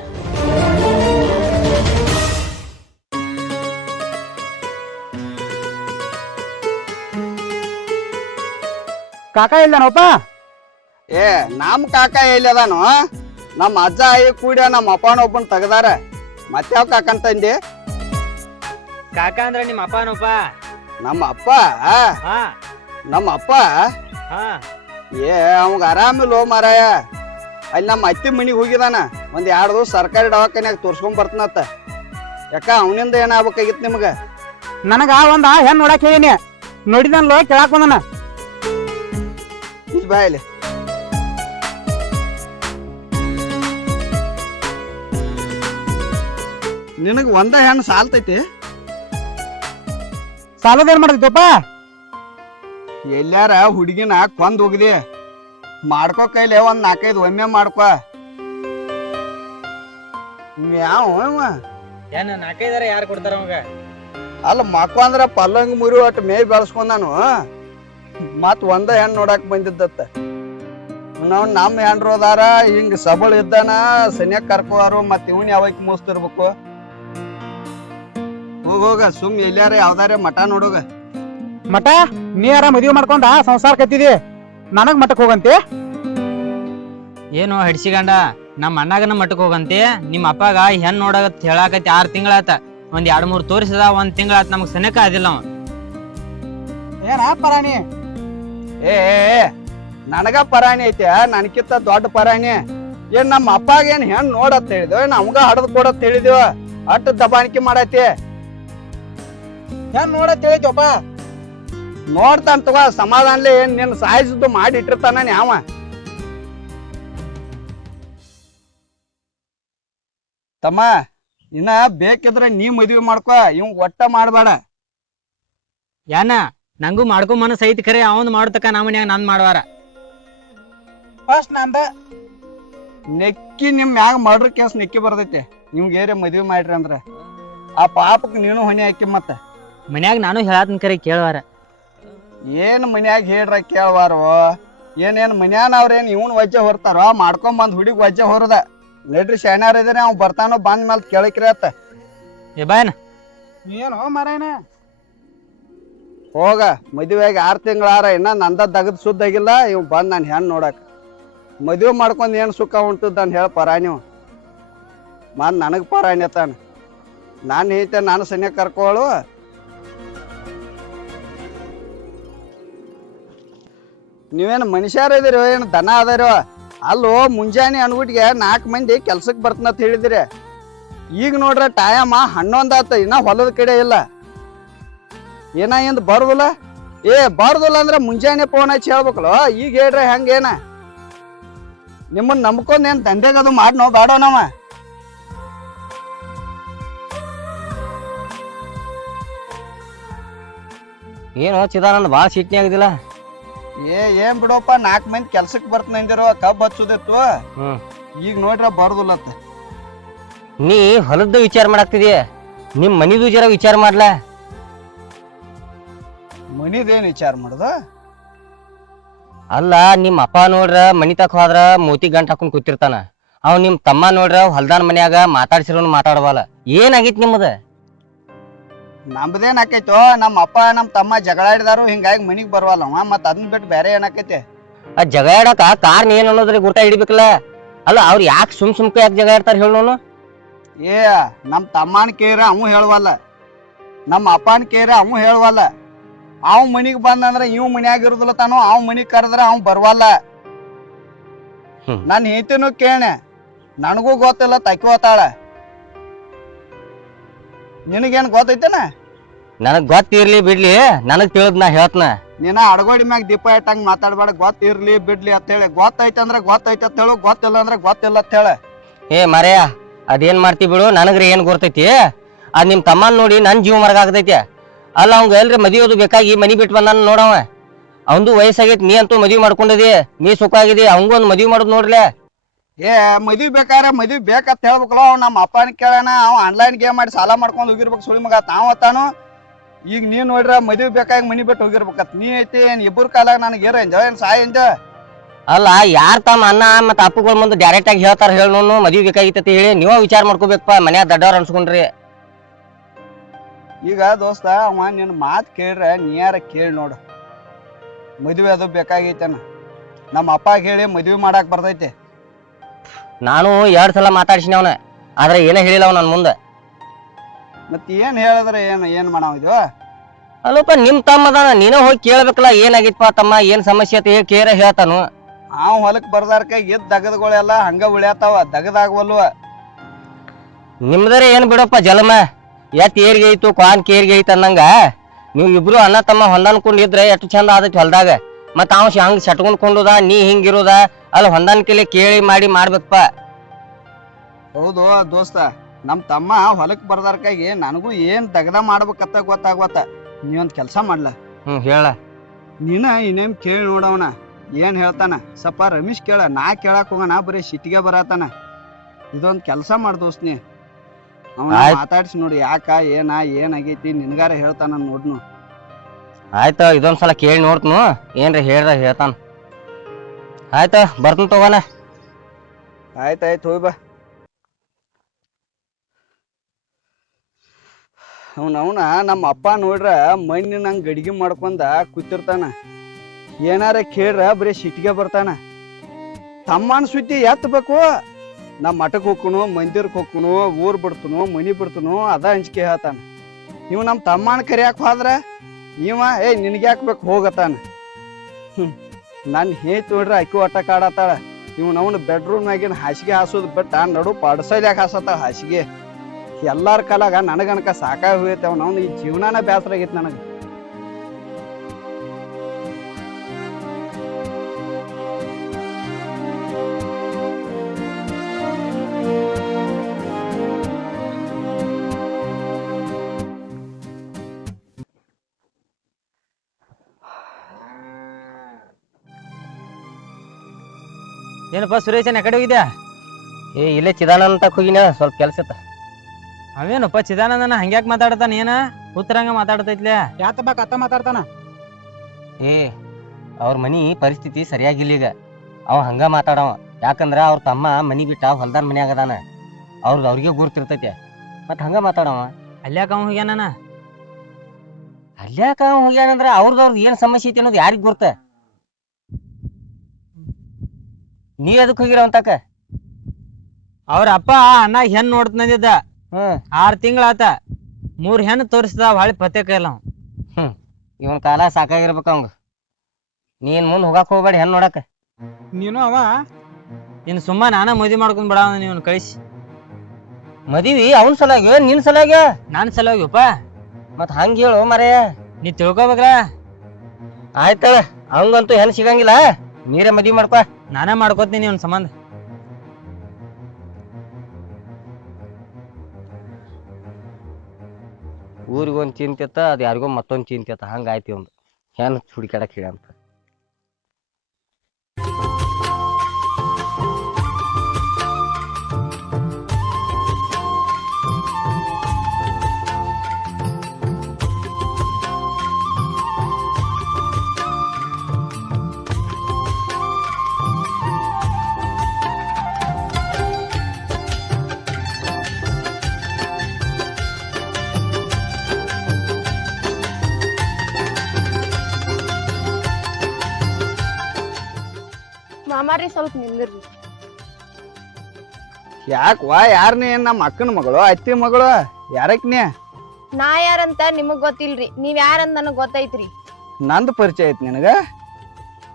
ಕಾಕ ಇಲ್ಲನಪ್ಪ? ಏ ನಮ್ ಕಾಕ ಎಲ್ಲಿ ಅದಾನು? ನಮ್ಮ ಅಜ್ಜ ಆಯಿ ಕೂಡ್ಯ ನಮ್ಮ ಅಪ್ಪನ ಒಬ್ಬನ್ ತೆಗದಾರ. ಮತ್ಯಾವ ಕಾಕಂತಂದಿ? ಕಾಕ ಅಂದ್ರ ನಿಮ್ಮ ಅಪ್ಪನಪ್ಪ. ನಮ್ಮ ಅಪ್ಪ ಹಾ ನಮ್ಮ ಅಪ್ಪ ಹಾ ಏ ಅವಂಗ ಆರಾಮಿಲ್ಲೋ ಮಾರಾಯ. ಅಲ್ಲಿ ನಮ್ಮ ಅತ್ತಿ ಮನಿಗೆ ಹೋಗಿದಾನ ಒಂದ್ 2 ದಿವಸ ಸರ್ಕಾರಿ ದವಾಖಾನ್ಯಾಗ ತೋರ್ಸ್ಕೊಂಡ್ ಬರ್ತನತ್ತ. ಯಾಕ ಅವನಿಂದ ಏನಾಗ್ಬೇಕಾಗಿತ್ತು ನಿಮ್ಗ? ನನಗ ಒಂದ ಹೆಣ್ ನೋಡಕ್ ಹೇಳಿನಿ, ನೋಡಿದನ್ಲೋ ಕೇಳಾಕ್ ಬಂದನ. ಇಲ್ಲಿ ಬಾ ಇಲ್ಲಿ. ನಿನಗ್ ಒಂದ ಹೆಣ್ಣು ಸಾಲ್ತೈತಿ? ಸಾಲದ ಏನ್ ಮಾಡ್ತಿದ್ದಪ್ಪ? ಎಲ್ಲಾರ ಹುಡುಗಿನ ಕೊಂದ್ ಹೋಗಿದಿ ಮಾಡ್ಕೋ, ಕೈಲಿ ಒಂದ್ 4-5 ಒಮ್ಮೆ ಮಾಡ್ಕೋ. ಯಾವ ಏನ 4-5 ಯಾರು ಕೊಡ್ತಾರ ಅವಾಗ? ಅಲ್ಲ ಮಕ್ಕೋ ಅಂದ್ರ ಪಲ್ಲಂಗ್ ಮುರಿ ಒಟ್ಟು ಮೇಯ್ ಬೆಳೆಸ್ಕೊಂಡಾನು, ಮತ್ ಒಂದ ಹೆಣ್ ನೋಡಾಕ್ ಬಂದಿದ್ದತ್ತ. ನಾವ್ ನಮ್ಮ ಹೆಣ್ರು ಅದಾರ, ಹಿಂಗ ಸಬಳ ಇದ್ದಾನ, ಸನ್ಯಾಕ್ ಕರ್ಕೋರು, ಮತ್ ಇವನ್ ಯಾವಾಗ ಮೂಸ್ತಿರ್ಬೇಕು. ಹೋಗ ಸುಮ್ ಎಲ್ಲಾರ ಯಾವ್ದಾರ ಮಠ ನೋಡೋಗ. ಮಠ? ನೀ ಯಾರ ಮದ್ವಿ ಮಾಡ್ಕೊಂಡ ಸಂಸಾರ ಕತ್ತಿದಿ, ನನಗ್ ಮಠಕ್ ಹೋಗಂತೆ? ಏನು ಹಡ್ಸಿಗಂಡ ನಮ್ಮ ಅಣ್ಣಗನ ಮಟ್ಟಕ್ ಹೋಗಂತೆ, ನಿಮ್ಮ ಅಪ್ಪಗ ಹೆಣ್ ನೋಡಕತ್ ಹೇಳಾಕತಿ 6 ತಿಂಗಳಾತ. ಒಂದ್ 2-3 ತೋರಿಸಿದ, 1 ತಿಂಗಳಾತ, ನಮಗ್ ಸನೇಕ ಅದಿಲ್ಲ ಅವ. ಏನ ಪರಾಣಿ? ಏ ನನಗ ಪರಾಣಿ ಐತಿ, ನನಕಿತ್ತ ದೊಡ್ಡ ಪರಾಣಿ. ಏನ್ ನಮ್ಮ ಅಪ್ಪಾಗ ಏನ್ ಹೆಣ್ ನೋಡತ್ ಹೇಳಿದ್ವ, ಏನ್ ಅವಂಗ ಹಡದ್ ಕೊಡತ್ ಹೇಳಿದ್ವ? ಅಟ್ಟು ದಬಾಣಿಕೆ ಮಾಡೈತಿ. ಹೆಣ್ ನೋಡತ್ ಹೇಳಿದ್ವಪ್ಪ. ನೋಡ್ತಾನ ತಗೋ, ಸಮಾಧಾನ್ಲಿ. ಏನ್ ನಿನ್ ಸಾಯಿಸುದು ಮಾಡಿ ಇಟ್ಟಿರ್ತಾನ ಯಾವ? ತಮ್ಮ, ಇನ್ನ ಬೇಕಿದ್ರ ನೀ ಮದ್ವಿ ಮಾಡ್ಕೋ, ಇವ್ ಒಟ್ಟ ಮಾಡ್ಬೇಡ. ಯಾನ ನಂಗೂ ಮಾಡ್ಕೊ ಮನಸ್ ಐತಿ, ಖರೆ ಅವನ್ ಮಾಡ್ತಕ ನಮ್ಮ ಮನ್ಯಾಗ ನಂದ್ ಮಾಡ್ವಾರ. ಫಸ್ಟ್ ನಂದ ನೆಕ್ಕಿ ನಿಮ್ ಮ್ಯಾಗ ಮರ್ಡರ್ ಕೇಸ್ ನೆಕ್ಕಿ ಬರ್ತೈತಿ. ನಿಮ್ಗೆ ಏರೇ ಮದ್ವಿ ಮಾಡ್ರಿ ಅಂದ್ರ ಆ ಪಾಪಕ್ ನೀನು ಹೊಣೆ ಹಾಕಿ. ಮತ್ತ ಮನ್ಯಾಗ ನಾನು ಹೇಳಾತನ್ ಖರೆ ಕೇಳ್ವಾರ. ಏನ್ ಮನ್ಯಾಗ ಹೇಳ್ರ ಕೇಳ್ವಾರೋ? ಏನೇನ್ ಮನ್ಯಾನವ್ರೇನ್ ಇವನ್ ವಜ್ಜೆ ಹೊರ್ತಾರೋ? ಮಾಡ್ಕೊಂಡ್ ಹುಡುಗಿ ವಜ್ಜೆ ಹೊರದ. ನಡ್ರಿ ಶಾಣ್ಯಾರ ಇದ್ರೆ ಅವ್ ಬರ್ತಾನೋ, ಬಂದ್ ಮೇಲೆ ಕೇಳಕ್ರಿ ಅತ್ತ. ಏ ಬಾಯನ ಏನು ಮಾರಾಯಣ? ಹೋಗ, ಮದುವೆಗೆ 6 ತಿಂಗಳಾರ, ಇನ್ನ ನಂದ ದಗದ್ ಸುದ್ದ ಆಗಿಲ್ಲ. ಇವ್ ಬಂದ್ ನಾನು ಹೆಣ್ ನೋಡಕ್. ಮದುವೆ ಮಾಡ್ಕೊಂಡ್ ಏನ್ ಸುಖ ಉಂಟದ ಅಂತ ಹೇಳ ಪರಾಣಿ. ಮತ್ ನನಗ್ ಪರಾಣಿ ಅತ್ತಾನ. ನಾನು ಹೇಳ್ತೇನೆ, ನಾನು ಸನ್ಯಾಗ ಕರ್ಕೋಳು. ನೀವೇನು ಮನುಷ್ಯರ ಇದೀರೋ ಏನು ದನ ಅದಾರೋ? ಅಲ್ಲೋ, ಮುಂಜಾನೆ ಅನ್ಬಿಟ್ಟಿಗೆ 4 ಮಂದಿ ಕೆಲ್ಸಕ್ಕೆ ಬರ್ತನಂತ ಹೇಳಿದಿರಿ. ಈಗ ನೋಡ್ರ ಟೈಮ 11 ಆತ, ಇನ್ನ ಹೊಲದ ಕಡೆ ಇಲ್ಲ. ಏನ ಎಂದ್ ಬರುದಿಲ್ಲ? ಬರುದಿಲ್ಲ ಅಂದ್ರೆ ಮುಂಜಾನೆ ಫೋನ್ ಹಚ್ಚಿ ಹೇಳ್ಬೇಕಲ್ಲ. ಈಗ ಹೇಳ್ರಿ ಹೆಂಗೇನ? ನಿಮ್ಮನ್ನ ನಂಬ್ಕೊಂಡ್ ಏನ್ ದಂಧೆಗದು ಮಾಡ್ನೋ ಬೇಡೋ ನಾವ? ಏನು ಚಿದಾನಂದ ಬಾಳ ಸಿಟ್ನಿ ಆಗಿದಿಲ್ಲ? ಏನ್ ಬಿಡೋಪ್ಪ, 4 ಮಂದಿ ಕೆಲ್ಸಕ್ಕೆ ಬರ್ತನಂದಿರೋ, ಕಬ್ಬ್ ಹಚ್ಚುದಿತ್ತು. ಈಗ ನೋಡ್ರ ಬರುದಿಲ್ಲತ್ತ. ನೀ ಹೊಲದ ವಿಚಾರ ಮಾಡಾಕ್ತಿದೀಯ, ನಿಮ್ ಮನಿದು ಜರ ವಿಚಾರ ಮಾಡ್ಲ. ಮನಿದೇನ್ ವಿಚಾರ ಮಾಡುದ? ಅಲ್ಲ, ನಿಮ್ ಅಪ್ಪ ನೋಡ್ರ ಮನಿ ತಕ ಹೋದ್ರ ಮೋತಿ ಗಂಟ್ ಹಾಕೊಂಡ್ ಕೂತಿರ್ತಾನ. ಅವ್ ನಿಮ್ ತಮ್ಮ ನೋಡ್ರ ಹೊಲ್ದಾನ್ ಮನ್ಯಾಗ ಮಾತಾಡ್ಸಿರೋನು ಮಾತಾಡಬಲ್ಲ. ಏನಾಗಿತ್ ನಿಮ್ಮದ? ನಮ್ದೇನ್ ಆಕೈತೋ, ನಮ್ಮ ಅಪ್ಪ ನಮ್ಮ ತಮ್ಮ ಜಗಳಾಡಿದಾರು, ಹಿಂಗಾಗಿ ಮನಿಗ್ ಬರವಲ್ಲ. ಮತ್ ಅದನ್ನ ಬಿಟ್ಟು ಬೇರೆ ಏನಾಕೈತಿ? ಆ ಜಗ ಆಡಕ ಕಾರಣ ಏನ್ ಅನ್ನೋದ್ರಿ ಗುರ್ತ ಹಿಡಿಬೇಕಲ್ಲ. ಅಲ್ಲ, ಅವ್ರು ಯಾಕೆ ಸುಮ್ಕೆ ಯಾಕೆ ಜಗ ಆಡ್ತಾರ ಹೇಳ ನೋನು? ನಮ್ ತಮ್ಮನ ಕೇರ ಅವ ಹೇಳವಲ್ಲ, ನಮ್ಮ ಅಪ್ಪನ ಕೇರ ಅವ ಹೇಳವಲ್ಲ. ಅವ್ ಮನಿಗ್ ಬಂದಂದ್ರ ಇವ್ ಮನ್ಯಾಗ ಇರುದಿಲ್ಲ ತಾನು, ಅವ್ ಮನಿಗ್ ಕರೆದ್ರ ಅವ್ ಬರ್ವಲ್ಲ. ನನ್ ಹೆಂಡತಿನೂ ಕೇಣೆ, ನನಗೂ ಗೊತ್ತಿಲ್ಲ, ತಕ್ಕಿ ಹೋತಾಳ. ನಿನಗೇನ್ ಗೊತ್ತೈತೇನ? ನನಗ್ ಗೊತ್ತಿರ್ಲಿ ಬಿಡ್ಲಿ, ನನಗ್ ತಿಳಿದ್ ನಾ ಹೇಳ್ತನ. ನೀನ ಅಡಗೋಡಿ ಮ್ಯಾಗ ದೀಪ ಇಟ್ಟಂಗ್ ಮಾತಾಡ್ಬೇಡ. ಗೊತ್ತಿರ್ಲಿ ಬಿಡ್ಲಿ ಅಂತ ಹೇಳಿ. ಗೊತ್ತೈತೆ ಅಂದ್ರೆ ಗೊತ್ತೈತೆ ಅಂತ ಹೇಳು, ಗೊತ್ತಿಲ್ಲ ಅಂದ್ರೆ ಗೊತ್ತಿಲ್ಲ ಅಂತ ಹೇಳ. ಮರ್ಯಾ, ಅದೇನ್ ಮಾಡ್ತಿ ಬಿಡು, ನನಗ್ರಿ ಏನ್ ಗೊತ್ತೈತಿ? ಅದ್ ನಿಮ್ ತಮ್ಮನ್ ನೋಡಿ ನನ್ ಜೀವ ಮರ್ಗ ಆಗ್ತೈತಿ. ಅಲ್ಲ, ಅವಂಗ ಎಲ್ರಿ ಮದುವೆ ಬೇಕಾಗಿ ಮನಿ ಬಿಟ್ಟು ಬಂದಾನ ನೋಡವ. ಅವಂದು ವಯಸ್ಸಾಗೈತಿ, ನೀ ಅಂತೂ ಮದ್ವಿ ಮಾಡ್ಕೊಂಡಿದಿ, ನೀ ಸುಖ ಆಗಿದಿ. ಅವಂಗ ಒಂದ್ ಮದ್ವಿ ಮಾಡುದ್ ನೋಡ್ಲೆ. ಮದ್ವಿ ಬೇಕಾರೆ ಮದ್ವಿ ಬೇಕಂತ ಹೇಳ್ಬೇಕಲ್ಲ. ಅವ್ ನಮ್ಮ ಅಪ್ಪನ ಕೇಳೋಣ, ಅವ್ ಆನ್ಲೈನ್ ಗೇಮ್ ಮಾಡಿ ಸಾಲ ಮಾಡ್ಕೊಂಡು ಹೋಗಿರ್ಬೇಕು ಸುಳಿ ಮಗ ತಾನು. ಈಗ ನೀ ನೋಡ್ರ ಮದ್ವಿ ಬೇಕಾಗಿ ಮನಿ ಬಿಟ್ಟು ಹೋಗಿರ್ಬೇಕತ್. ನೀ ಐತಿ ಏನ್ ಇಬ್ಬರು ಕಾಲಾಗ ನನಗೆ ಏನ್ ಸಾಯ ಎಂಜ? ಅಲ್ಲ, ಯಾರ್ ತಮ್ಮ ಅಣ್ಣ ಮತ್ತ ಅಪ್ಪಗಳ ಮುಂದೆ ಡೈರೆಕ್ಟ್ ಆಗಿ ಹೇಳ್ತಾರ ಹೇಳ ನೋನು ಮದ್ವಿ ಬೇಕಾಗಿತ್ತ ಹೇಳಿ. ನೀವ ವಿಚಾರ ಮಾಡ್ಕೋಬೇಕಪ್ಪ, ಮನ್ಯಾಗ ದೊಡ್ಡವ್ರ ಅನ್ಸ್ಕೊಂಡ್ರಿ. ಈಗ ದೋಸ್ತ, ಅವ ನಿನ್ ಮಾತ್ ಕೇಳ್ರ ನೀಯಾರ ಕೇಳಿ ನೋಡು. ಮದ್ವೆ ಅದು ಬೇಕಾಗೈತನ, ನಮ್ಮ ಅಪ್ಪಾಗ ಹೇಳಿ ಮದ್ವಿ ಮಾಡಾಕ್ ಬರ್ತೈತಿ. ನಾನು 2 ಸಲ ಮಾತಾಡ್ಸಿನಿ ಅವನ, ಆದ್ರೆ ಏನೇ ಹೇಳಿಲ್ಲ ಅವ ನನ್ ಮುಂದೆ. ಮತ್ ಏನ್ ಹೇಳಿದ್ರೆ ಏನ್ ಮಾಡಾವಿದ್ವ? ಅಲ್ಲಪ್ಪ, ನಿಮ್ ತಮ್ಮ ಅದಾನ, ನೀನ ಹೋಗಿ ಕೇಳ್ಬೇಕಲ್ಲ. ಏನಾಗಿತ್ಪ ತಮ್ಮ, ಏನ್ ಸಮಸ್ಯೆ ಅಂತ ಹೇಳಿ ಕೇರ ಹೇಳ್ತಾನು. ಹೊಲಕ್ ಬರ್ದಾರ್ಕ ಎದ್ ದಗದ್ಗಳೆಲ್ಲ ಹಂಗ ಉಳ್ಯಾತಾವ ದಗದಾಗವಲ್ವ. ನಿಮ್ದರೆ ಏನ್ ಬಿಡಪ್ಪ ಜಲಮ, ಎತ್ ಏರ್ಗೆ ಐತು ಕ್ವಾನ್ ಕೇರ್ಗೆ ಐತ ಅನ್ನಂಗ ನೀವು ಇಬ್ರು ಅಣ್ಣ ತಮ್ಮ ಹೊಂದಾನ್ಕೊಂಡ್ ಇದ್ರೆ ಎಷ್ಟು ಚಂದ ಆದೈತಿ ಹೊಲ್ದಾಗ. ಮತ್ತ ಅವ್ ಹಂಗ ಸಟ್ಕೊಂಡ್ಕೊಂಡುದ ನೀ ಹಿಂಗಿರುದ ಅಲ್ಲಿ ಹೊಂದಾಣಿಕೆಲೆ ಕೇಳಿ ಮಾಡಿ ಮಾಡ್ಬೇಕಪ್ಪ. ಹೌದು ದೋಸ್ತ, ನಮ್ ತಮ್ಮ ಹೊಲಕ್ ಬರ್ದಾರ್ಕಾಗಿ ನನಗೂ ಏನ್ ದಗದ ಮಾಡ್ಬೇಕತ್ತ ಗೊತ್ತಾಗ್ವತ್ತ. ನೀವೊಂದ್ ಕೆಲ್ಸ ಮಾಡ್ಲ, ಹೇಳ. ನೀನ ಇನ್ನೇಮ್ ಕೇಳಿ ನೋಡವನ ಏನ್ ಹೇಳ್ತಾನ. ಸ್ವಲ್ಪ ರಮೇಶ್ ಕೇಳ, ನಾ ಕೇಳಾಕ್ ಹೋಗಣ ಬರೀ ಸಿಟ್ಟಿಗೆ ಬರತಾನ. ಇದೊಂದ್ ಕೆಲ್ಸ ಮಾಡ್ ದೋಸ್ತ್, ನೀ ಅವನ ಮಾತಾಡ್ಸಿ ನೋಡಿ ಯಾಕ ಏನಾಗೈತಿ ನಿನ್ಗಾರ ಹೇಳ್ತಾನ ನೋಡ್ನು. ಆಯ್ತ, ಇದೊಂದ್ಸಲ ಕೇಳಿ ನೋಡ್ತನು, ಏನ್ರಿ ಹೇಳ್ತಾನ. ಆಯ್ತ, ಬರ್ತನ್ ತಗೋಣ. ಆಯ್ತಾಯ್ತು, ಹೋಯ್ ಬಾ. ಅವನ ನಮ್ಮ ಅಪ್ಪ ನೋಡ್ರ ಮಣ್ಣಿ ನಂಗೆ ಗಡಿಗೆ ಮಾಡ್ಕೊಂಡ ಕೂತಿರ್ತಾನ. ಏನಾರ ಕೇಳ್ರ ಬರೀ ಸಿಟ್ಟಿಗೆ ಬರ್ತಾನ. ತಮ್ಮನ ಸುದ್ದಿ ಎತ್ತಬೇಕು. ನಾ ಮಠಕ್ ಹೋಗ್ಕನು, ಮಂದಿರಕ್ ಹೋಗ್ಕನು, ಊರ್ ಬಿಡ್ತನು, ಮನಿ ಬಿಡ್ತನು, ಅದ ಅಂಜಿಕೆ ಹೇಳ್ತಾನ. ಇವ್ ನಮ್ ತಮ್ಮನ ಕರಿಯಾಕ ಹೋದ್ರ ಇವ ನಿನ್ಗೆ ಯಾಕ್ಬೇಕು ಹೋಗತಾನ. ನನ್ ಹೇತ್ ನೋಡ್ರಿ ಅಕ್ಕಿ ಒಟ್ಟ ಕಾಡತ್ತಾಳ. ಇವ್ನವ್ನ ಬೆಡ್ರೂಮ್ನಾಗಿನ ಹಾಸಿಗೆ ಹಾಸೋದು ಬಿಟ್ಟ ನಡು ಪಡಸಲ್ಯಾಕ ಹಾಸತ್ತಾಳ ಹಾಸಿಗೆ. ಎಲ್ಲಾರ ಕಾಲಾಗ ನನಗನಕ ಸಾಕಾಗಿ ಹೋಗೈತೆ. ಅವ್ನು ಈ ಜೀವನಾನ ಬೇಸರ ಆಗೈತಿ ನನಗೆ. ಏನಪ್ಪ ಸುರೇಶನ್ ಎಕಡೆ ಹೋಗಿದ್ಯಾ? ಇಲ್ಲೇ ಚಿದಾನಂದ ಹೋಗಿನ, ಸ್ವಲ್ಪ ಕೆಲ್ಸ ಇತ್ತ. ಅವೇನಪ್ಪ ಚಿದಾನಂದನ ಹಂಗ್ಯಾಕ್ ಮಾತಾಡ್ತಾನ? ಏನ ಉತ್ತರಂಗ ಮಾತಾಡ್ತೈತ್ಲೆ? ಯಾತಪ್ಪ ಕತ್ತ ಮಾತಾಡ್ತಾನ? ಅವ್ರ ಮನಿ ಪರಿಸ್ಥಿತಿ ಸರಿಯಾಗಿಲ್ಲ ಈಗ. ಅವ ಹಂಗ ಮಾತಾಡವ. ಯಾಕಂದ್ರ ಅವ್ರ ತಮ್ಮ ಮನಿ ಬಿಟ್ಟ ಹೊಲ್ದಾನ್ ಮನ್ಯಾಗ ಅದಾನ. ಅವ್ರಿಗೆ ಗುರ್ತಿರ್ತೈತೆ, ಮತ್ ಹಂಗ ಮಾತಾಡವ. ಅಲ್ಯಾಕ ಅವ ಹೋಗ್ಯಾನ? ಅಲ್ಯಾಕ ಅವ ಹೋಗ್ಯಾನಂದ್ರ ಅವ್ರದವ್ರದ್ದು ಏನ್ ಸಮಸ್ಯೆ ಐತಿ ಅನ್ನೋದು ಯಾರಿಗ್ ಗುರ್ತ? ನೀವ್ ಅದಕ್ ಹೋಗಿರ ಅಂತಕ? ಅವ್ರ ಅಪ್ಪ ಅಣ್ಣ ಹೆಣ್ ನೋಡ್ತಂದಿದ್ದ. 6 ತಿಂಗಳಾತ. 3 ಹೆಣ್ಣು ತೋರಿಸಿದ, ಹೊಳಿ ಪತ್ತೆಕ ಇಲ್ಲ. ಇವನ್ ಕಾಲ ಸಾಕಾಗಿರ್ಬೇಕ ಅವಂಗ. ನೀನ್ ಮುಂದ್ ಹೋಗಾಕ್ ಹೋಗ್ಬೇಡಿ ಹೆಣ್ ನೋಡಕ. ನೀನು ಅವ ಇನ್ ಸುಮ್ಮ ನಾನ ಮದ್ವಿ ಮಾಡ್ಕೊಂಡ್ ಬಿಡ ನೀವನ್ ಕಳಿಸಿ. ಮದ್ವಿ ಅವನ್ ಸಲಾಗ ನಿನ್ ಸಲಾಗ? ನಾನ್ ಸಲೋಗಿಪ್ಪ. ಮತ್ ಹಂಗ ಹೇಳು ಮರೇ, ನೀ ತಿಳ್ಕೊಬೇಕಲ್ಲ. ಆಯ್ತಳ, ಅವಂಗಂತೂ ಹೆಣ್ ಸಿಗಂಗಿಲ್ಲ, ನೀರೇ ಮದ್ವಿ ಮಾಡ್ಕೊ. ನಾನೇ ಮಾಡ್ಕೋತೀನಿ ಇವನ್ ಸಂಬಂಧ. ಊರಿಗೊಂದ್ ಚಿಂತೆತ್ತ, ಅದ್ ಯಾರಿಗೋ ಮತ್ತೊಂದ್ ಚಿಂತೆತ್ತ, ಹಂಗ ಆಯ್ತಿ ಒಂದು ಹೆಣ್ ಹುಡುಕ್ಯಾಡಕ್ ಹೇಳ ಅಂತ. ಮಾಮಾರಿ ಸ್ವಲ್ಪ ನಿಂದಿರ್ರಿ. ಯಾಕವಾ? ಯಾರನೇ? ನಮ್ಮ ಅಕ್ಕನ ಮಗಳು, ಅತ್ತಿ ಮಗಳು, ಯಾರಕ್ನೇ? ನಾ ಯಾರಂತ ನಿಮಗ್ ಗೊತ್ತಿಲ್ರಿ, ನೀವ್ ಯಾರಂತ ನನಗ್ ಗೊತ್ತೈತ್ರಿ. ನಂದು ಪರಿಚಯ ಐತಿ ನಿನಗ?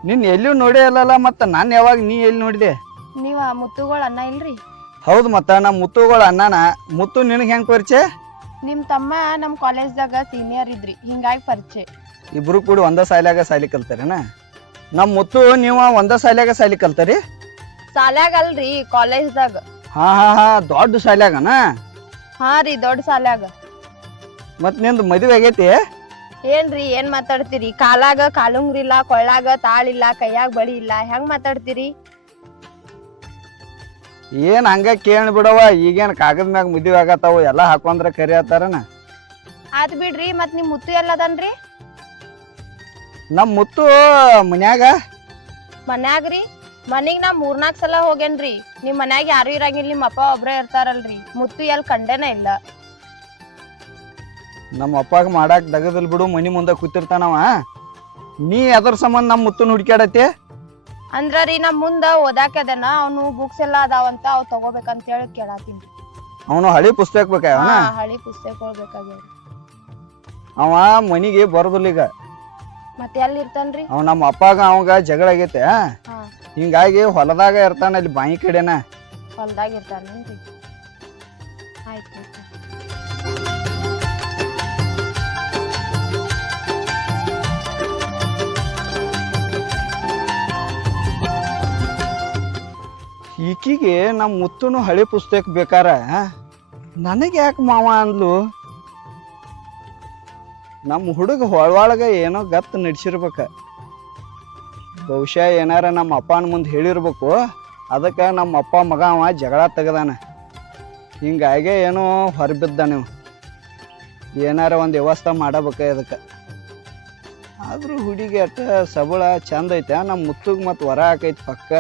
ನಿನ್ ಎಲ್ಲೂ ನೋಡೇ ಅಲ್ಲಲ್ಲ, ಮತ್ತ ನಾನ್ ಯಾವಾಗ ನೀ ಎಲ್ಲಿ ನೋಡಿದೆ? ನೀವ ಮುತ್ತುಗಳ ಅಣ್ಣ ಇಲ್ರಿ? ಹೌದು, ಮತ್ತ ನಮ್ಮ ಮುತ್ತುಗಳ ಅಣ್ಣನ. ಮುತ್ತು ನಿನಗೆ ಹೆಂಗ್ ಪರಿಚಯ? ನಿಮ್ ತಮ್ಮ ನಮ್ ಕಾಲೇಜ್ದಾಗ ಸೀನಿಯರ್ ಇದ್ರಿ, ಹಿಂಗಾಗಿ ಪರಿಚಯ. ಇಬ್ರು ಕೂಡ ಒಂದ ಸಾಲ್ಯಾಗ ಸಾಲಿ ಕಲ್ತಾರೇನ? ನಮ್ಮ ಮುತ್ತು ನೀವ ಒಂದ ಸಾಲ್ಯಾಗ ಸಾಲಿ ಕಲ್ತಾರಿ? ಸಾಲ್ಯಾಗ ಅಲ್ರಿ, ಕಾಲೇಜ್ದಾಗ. ಹಾ, ದೊಡ್ಡ ಸಾಲ್ಯಾಗನ? ಹಾ ರೀ, ದೊಡ್ಡ ಸಾಲ್ಯಾಗ. ಮತ್ ನಿಂದು ಮದುವೆ ಆಗೈತಿ? ಏನ್ರಿ ಏನ್ ಮಾತಾಡ್ತೀರಿ? ಕಾಲಾಗ ಕಾಲುಂಗ್ರಿಲ್ಲ, ಕೊಳ್ಳಾಗ ತಾಳಿಲ್ಲ, ಕೈಯಾಗ ಬಳಿ ಇಲ್ಲ, ಹೆಂಗ್ ಮಾತಾಡ್ತೀರಿ? ಏನ್ ಹಂಗ ಕೇಳಿ ಬಿಡವ. ಈಗೇನ್ ಕಾಗದ ಮ್ಯಾಗ ಮದುವೆ ಆಗತ್ತಾವ, ಎಲ್ಲಾ ಹಾಕೊಂಡ್ರ ಕರಿ ಆತಾರನ? ಆತ್ ಬಿಡ್ರಿ, ಮತ್ ನಿಮ್ ಮುತ್ತು ಎಲ್ಲದನ್ರಿ? ನಮ್ ಮುತ್ತು ಮನ್ಯಾಗ. ಮನ್ಯಾಗ್ರಿ? ಮನಿಗ್ ನಾ 3-4 ಸಲ ಹೋಗೇನ್ರಿ. ನಿಮ್ ಮನ್ಯಾಗ ಯಾರು ಇರಂಗಿಲ್ಲ, ನಿಮ್ ಅಪ್ಪ ಒಬ್ರೇ ಇರ್ತಾರಲ್ರಿ. ಮುತ್ತು ಎಲ್ ಕಂಡೇನ ಇಲ್ಲ. ನಮ್ಮ ಅಪ್ಪಾಗ ಮಾಡಾಕ್ ದಗದಲ್ ಬಿಡು, ಮನಿ ಮುಂದ ಕೂತಿರ್ತಾನವ. ನೀ ಅದ್ರ ಸಂಬಂಧ ನಮ್ ಮುತ್ತುನ್ ಹುಡ್ಕ್ಯಾಡತಿ? ಅಂದ್ರ ರೀ, ನಮ್ ಮುಂದ ಓದಾಕದನ, ಅವನು ಬುಕ್ಸ್ ಎಲ್ಲಾ ಅದಾವಂತ, ಅವ್ ತಗೋಬೇಕಂತ ಹೇಳಿ ಕೇಳಾತೀನಿ. ಅವನು ಹಳಿ ಪುಸ್ತಕ ಬೇಕಾಯವನ? ಹಳಿ ಪುಸ್ತಕಗಳು ಬೇಕಾಗ್ಯಾವ್ರಿ. ಅವ ಮನಿಗೆ ಬರೋದಿಲ್ಲ ಈಗ. ಮತ್ತೆ ಎಲ್ಲಿ ಇರ್ತಾನ್ರಿ? ಅವ್ ನಮ್ಮ ಅಪ್ಪಾಗ ಅವಂಗ ಜಗಳ ಆಗೈತೆ. ಹಿಂಗಾಗಿ ಹೊಲದಾಗ ಇರ್ತಾನ ಅಲ್ಲಿ ಬಾಯಿ ಕಡೆನ. ಹೊಲ್ದಾಗ ಇರ್ತಾನೇನ್ರಿ? ಆಯ್ತು. ಈಕಿಗೆ ನಮ್ಮ ಮುತ್ತುನು ಹಳೆ ಪುಸ್ತಕ ಬೇಕಾರ ನನಗೆ ಯಾಕೆ ಮಾವ ಅಂದ್ಲು? ನಮ್ಮ ಹುಡುಗ ಹೊಳೊಳಗ ಏನೋ ಗತ್ತು ನಡ್ಸಿರ್ಬೇಕ. ಬಹುಶಃ ಏನಾರ ನಮ್ಮ ಅಪ್ಪನ ಮುಂದೆ ಹೇಳಿರ್ಬೇಕು. ಅದಕ್ಕೆ ನಮ್ಮ ಅಪ್ಪ ಮಗ ಅವ ಜಗಳ ತೆಗದಾನ. ಹಿಂಗಾಗೆ ಏನೋ ಹೊರಬಿದ್ದ ನೀವು. ಏನಾರ ಒಂದು ವ್ಯವಸ್ಥೆ ಮಾಡಬೇಕ ಅದಕ್ಕೆ. ಆದರೂ ಹುಡುಗಿ ಅಟ್ಟ ಸಬಳ ಚಂದ ಐತೆ. ನಮ್ಮ ಮುತ್ತುಗೆ ಮತ್ತು ವರ ಹಾಕೈತಿ ಪಕ್ಕ.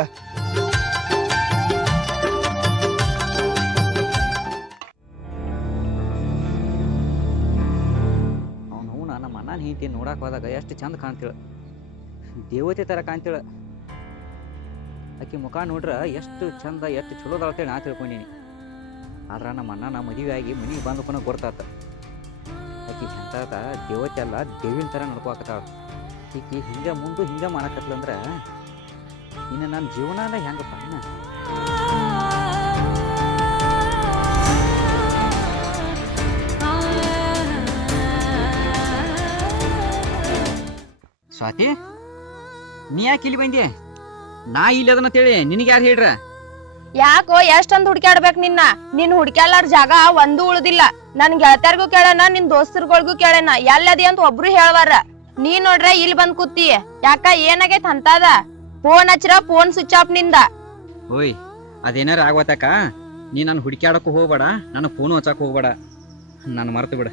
ನಮ್ಮ ಅಣ್ಣನ ಹೆಂಡತಿ ನೋಡಕ್ ಹೋದಾಗ ಎಷ್ಟು ಚಂದ ಕಾಣ್ತಿಳ, ದೇವತೆ ತರ ಕಾಣ್ತಿಳ. ಆಕಿ ಮುಖ ನೋಡ್ರ ಎಷ್ಟು ಚಂದ ಎಷ್ಟು ಚಲೋದಳತೇಳಿ ನಾ ತಿಳ್ಕೊಂಡೀನಿ. ಆದ್ರ ನಮ್ಮ ಅಣ್ಣ ಮದುವೆ ಆಗಿ ಮನೆಗೆ ಬಂದಪ್ಪನ ಗೊತ್ತಾತ. ಆಕಿ ಎಂತ ದೇವತೆ ಅಲ್ಲ, ದೇವಿನ ತರ ನಡ್ಕೋಕತ್ತಾಳ. ಈಕಿ ಹಿಂಗ ಮುಂದೆ ಹಿಂಗ ಮಾಡಕತ್ಲಂದ್ರ ಇನ್ನು ನನ್ನ ಜೀವನ ಹೆಂಗಪ್ಪ? ಸ್ವಾತಿ, ನೀ ಯಾಕೆ ಇಲ್ಲಿ ಬಂದಿ? ನಾ ಇಲ್ಲಿ ಅದನ್ನ ತಿಳಿ ನಿನಗೆ ಯಾರು ಹೇಳ್ರ? ಯಾಕೋ ಎಷ್ಟೊಂದ್ ಹುಡ್ಕ್ಯಾಡ್ಬೇಕ್ ನಿನ್ನ? ನಿನ್ ಹುಡ್ಕ್ಯಾಡ್ಲಾರ ಜಾಗ ಒಂದು ಉಳ್ದಿಲ್ಲ. ನನ್ ಗೆಳತ್ಯಾರ್ಗೂ ಕೇಳೇನ, ನಿನ್ ದೋಸ್ತರ್ಗಳ್ಗೂ ಕೇಳೇನ, ಎಲ್ಲದಿ ಅಂತ ಒಬ್ರು ಹೇಳ್ವಾರ. ನೀ ನೋಡ್ರೆ ಇಲ್ಲಿ ಬಂದ್ ಕೂತಿ. ಯಾಕ ಏನಾಗೈತ್ ಅಂತದ? ಫೋನ್ ಹಚ್ಚಿರ ಫೋನ್ ಸ್ವಿಚ್ ಆಫ್ ನಿಂದ. ಓಯ್, ಅದೇನಾರ ಆಗ್ವತಕ್ಕ. ನೀ ನನ್ನ ಹುಡುಕ್ಯಾಡಕ್ಕೂ ಹೋಗ್ಬೇಡ, ನನ್ನ ಫೋನು ಹಚ್ಚಕ್ ಹೋಗ್ಬೇಡ. ನಾನು ಮರ್ತು ಬಿಡ.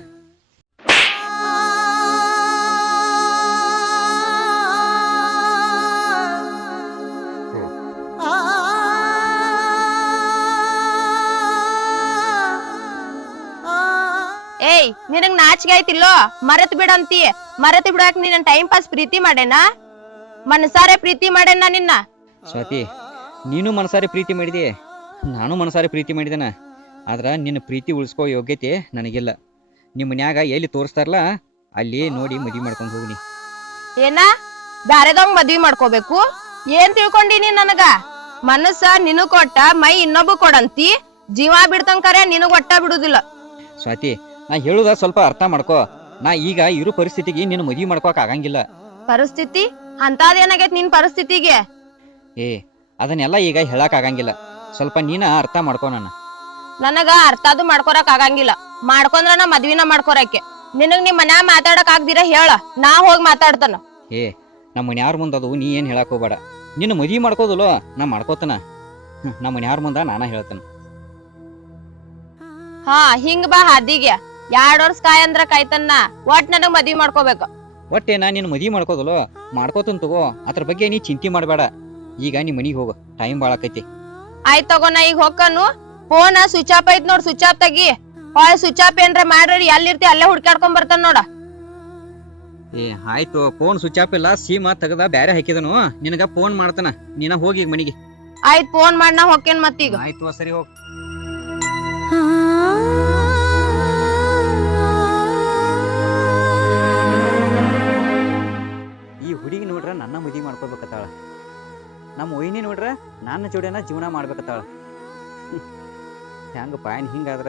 ಏಯ್, ನಿನಗ್ ನಾಚಿಕೆ ಆಯ್ತಿಲ್ಲೋ? ಮರೆತ್ ಬಿಡಂತಿ. ಮರೆತ್ ಬಿಡಾಕ್ ನಿನ್ನ ಟೈಮ್ ಪಾಸ್ ಪ್ರೀತಿ ಮಾಡೇನ? ಮನಸಾರೆ ಪ್ರೀತಿ ಮಾಡೇನ ನಿನ್ನ? ಸ್ವಾತಿ, ನೀನು ಮನಸಾರಿ ಪ್ರೀತಿ ಮಾಡಿದಿ, ನಾನು ಮನಸಾರಿ ಪ್ರೀತಿ ಮಾಡಿದೇನ. ಆದ್ರ ನಿನ್ನ ಪ್ರೀತಿ ಉಳಿಸ್ಕೋ ಯೋಗ್ಯತೆ ನನಗಿಲ್ಲ. ನಿಮ್ಮ ಮನ್ಯಾಗ ಎಲ್ಲಿ ತೋರಿಸ್ತಾರಲ್ಲ ಅಲ್ಲಿ ನೋಡಿ ಮದ್ವಿ ಮಾಡ್ಕೊಂಡು ಹೋಗ್ನಿ. ಏನ ಬ್ಯಾರೆದವಂಗ್ ಮದ್ವಿ ಮಾಡ್ಕೋಬೇಕು? ಏನ್ ತಿಳ್ಕೊಂಡಿನಿ ನನಗ? ಮನಸ್ಸ ನಿನಗ್ ಕೊಟ್ಟ ಮೈ ಇನ್ನೊಬ್ಬ ಕೊಡಂತಿ. ಜೀವ ಬಿಡ್ತಂಕರೆ ನಿನಗ್ ಒಟ್ಟ ಬಿಡುದಿಲ್ಲ. ಸ್ವಾತಿ, ನಾ ಹೇಳುದ ಸ್ವಲ್ಪ ಅರ್ಥ ಮಾಡ್ಕೋ. ನಾ ಈಗ ಇರೋ ಪರಿಸ್ಥಿತಿಗೆ ನಿನ್ನ ಮದ್ವಿ ಮಾಡ್ಕೋಕ್ ಆಗಂಗಿಲ್ಲ. ಪರಿಸ್ಥಿತಿ ಅಂತದೇನಾಗೈತ್ ನಿನ್ ಪರಿಸ್ಥಿತಿಗೆ? ಏ, ಅದನ್ನೆಲ್ಲ ಈಗ ಹೇಳಕ್ ಆಗಂಗಿಲ್ಲ. ಸ್ವಲ್ಪ ನೀನ ಅರ್ಥ ಮಾಡ್ಕೋ. ನನಗ ಅರ್ಥದು ಮಾಡ್ಕೊರಕ್ ಆಗಂಗಿಲ್ಲ. ಮಾಡ್ಕೊಂಡ್ರ ನಾ ಮದ್ವಿನ ಮಾಡ್ಕೊರಕ್ಕೆ. ನಿನಗ್ ನಿಮ್ ಮನ್ಯಾಗ ಮಾತಾಡಕ್ ಆಗ್ದಿರ ಹೇಳ, ನಾ ಹೋಗಿ ಮಾತಾಡ್ತಾನ. ಏ, ನಮ್ಮ ಮನ್ಯಾರ ಮುಂದ ಅದು ನೀ ಏನ್ ಹೇಳಕ್ ಹೋಗ್ಬೇಡ. ನಿನ್ನ ಮದ್ವಿ ಮಾಡ್ಕೋದಲ್ಲ ನಾ ಮಾಡ್ಕೋತನ. ನಮ್ಮ ಮನ್ಯಾರ ಮುಂದ ನಾನ ಹೇಳ್ತಾನ. ಹಾ, ಹಿಂಗ್ ಬಾ ಹಾದಿಗೆ. 2 ವರ್ಷ ಕಾಯಂದ್ರ ಕಾಯ್ತನ್ನ. ಒಟ್ ನನಗ್ ಮದ್ವಿ ಮಾಡ್ಕೋಬೇಕು. ಒಟ್ಟೇನ ನಿನ್ನ ಮದ್ವಿ ಮಾಡ್ಕೋದಲ್ಲ ಮಾಡ್ಕೋತನ್ ತಗೋ. ಅದ್ರ ಬಗ್ಗೆ ನೀ ಚಿಂತೆ ಮಾಡಬೇಡ. ಈಗ ನೀ ಮನಿಗ್ ಹೋಗ, ಟೈಮ್ ಬಾಳ ಆಕೈತಿ. ಆಯ್ತ್ ತಗೋ, ನಾ ಈಗ ಹೋಗ್ಕನು. ಫೋನ್ ಸ್ವಿಚ್ ಆಫ್ ಐತ್ ನೋಡ್, ಸ್ವಿಚ್ ಆಫ್ ತೆಗಿ. ಹೊಳ್ ಸ್ವಿಚ್ ಆಫ್ ಏನ್ರ ಮಾಡ್ರಿ ಎಲ್ಲಿರ್ತಿ ಅಲ್ಲೇ ಹುಡ್ಕಾಡ್ಕೊಂಡ್ ಬರ್ತಾನ ನೋಡ. ಏ ಆಯ್ತು, ಫೋನ್ ಸ್ವಿಚ್ ಆಫ್ ಇಲ್ಲ, ಸೀಮಾ ತೆಗದ ಬ್ಯಾರೆ ಹಾಕಿದನು. ನಿನಗ ಫೋನ್ ಮಾಡ್ತಾನ, ನೀನ ಹೋಗಿ ಮನಿಗೆ. ಆಯ್ತ್, ಫೋನ್ ಮಾಡಿ ನಾ ಹೋಗ್ತೇನ್ ಮತ್ತೀಗ. ಆಯ್ತು, ಸರಿ ಹೋಗ್. ಈ ಹುಡುಗಿ ನೋಡ್ರ ನನ್ನ ಮದ್ವಿ ಮಾಡ್ಕೋಬೇಕತ್ತಾಳ. ನಮ್ಮ ಒಯ್ನಿ ನೋಡ್ರ ನನ್ನ ಜೋಡಿನ ಜೀವನ ಮಾಡ್ಬೇಕತ್ತಾಳ. ಹೆಂಗ ಪಾಯನ್ ಹಿಂಗಾದ್ರ